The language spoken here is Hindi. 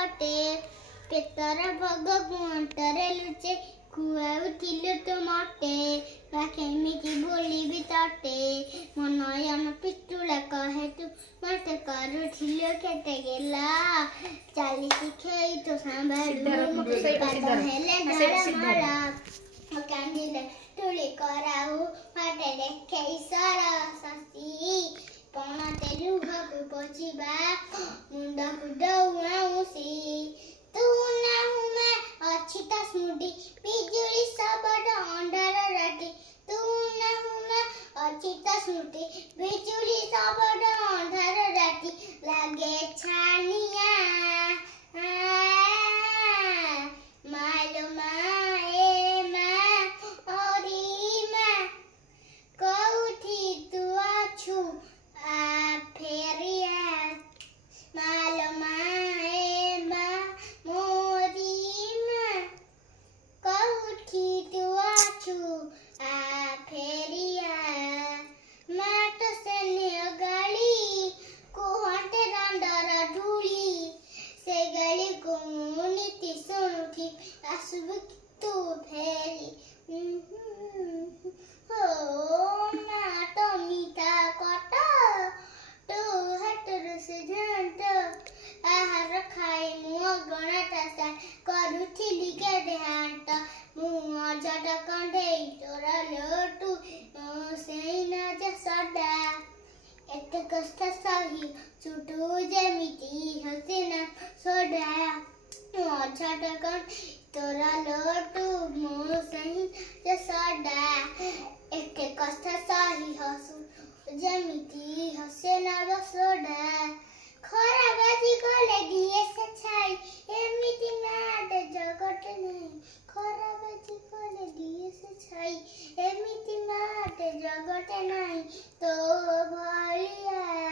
तटे पेतर भग गुंटरे लुचे खुआउथिलु तो मटे केमिति बोलिबि तटे मो नयन पिटुला कहे तू मते करुथिलु केते गेला चाली शिखेई तो सांभाळु हेले धरमाला कांदिले तुली कराऊ मते देखेई सरस्वती पणते लुहकु पछिबा मुंडकु दौआउसी तू ना हुमे अच्छी त स्मृति बिजुली सबड अंधार राति तू ना हुमे अच्छी त स्मृति बिजुली सबड अंधार राति लागे छानिया मालो माए मा ओरी मा कौठी तू अछु आ फेरिया मालो माए मा मोरी मा कौठी तू अछु आ फेरिया माट से गाड़ी को हंटे रंडर धूली से गली को नीति सुनुठी असुब तू फेरी हो माट मीठा कट तू हटर से झंट आहार खाई मुआ गणा सा करुथिली के देहांत मुआ जटा कंडे तोरा लोटू सेना जे सदा एते कष्ट सही छुटू जेमिति हसेना सोडा मुआ जटा कंडे तोरा लोटू मो सही जे सदा एते कष्ट सही हसू जेमिति हसेना बसोडा खरा बाजी गले दिए से छाई एमिति नाट जगत नहीं खरा बाजी गले दिए से छाई एमिति नाट जगत नहीं तो भलिया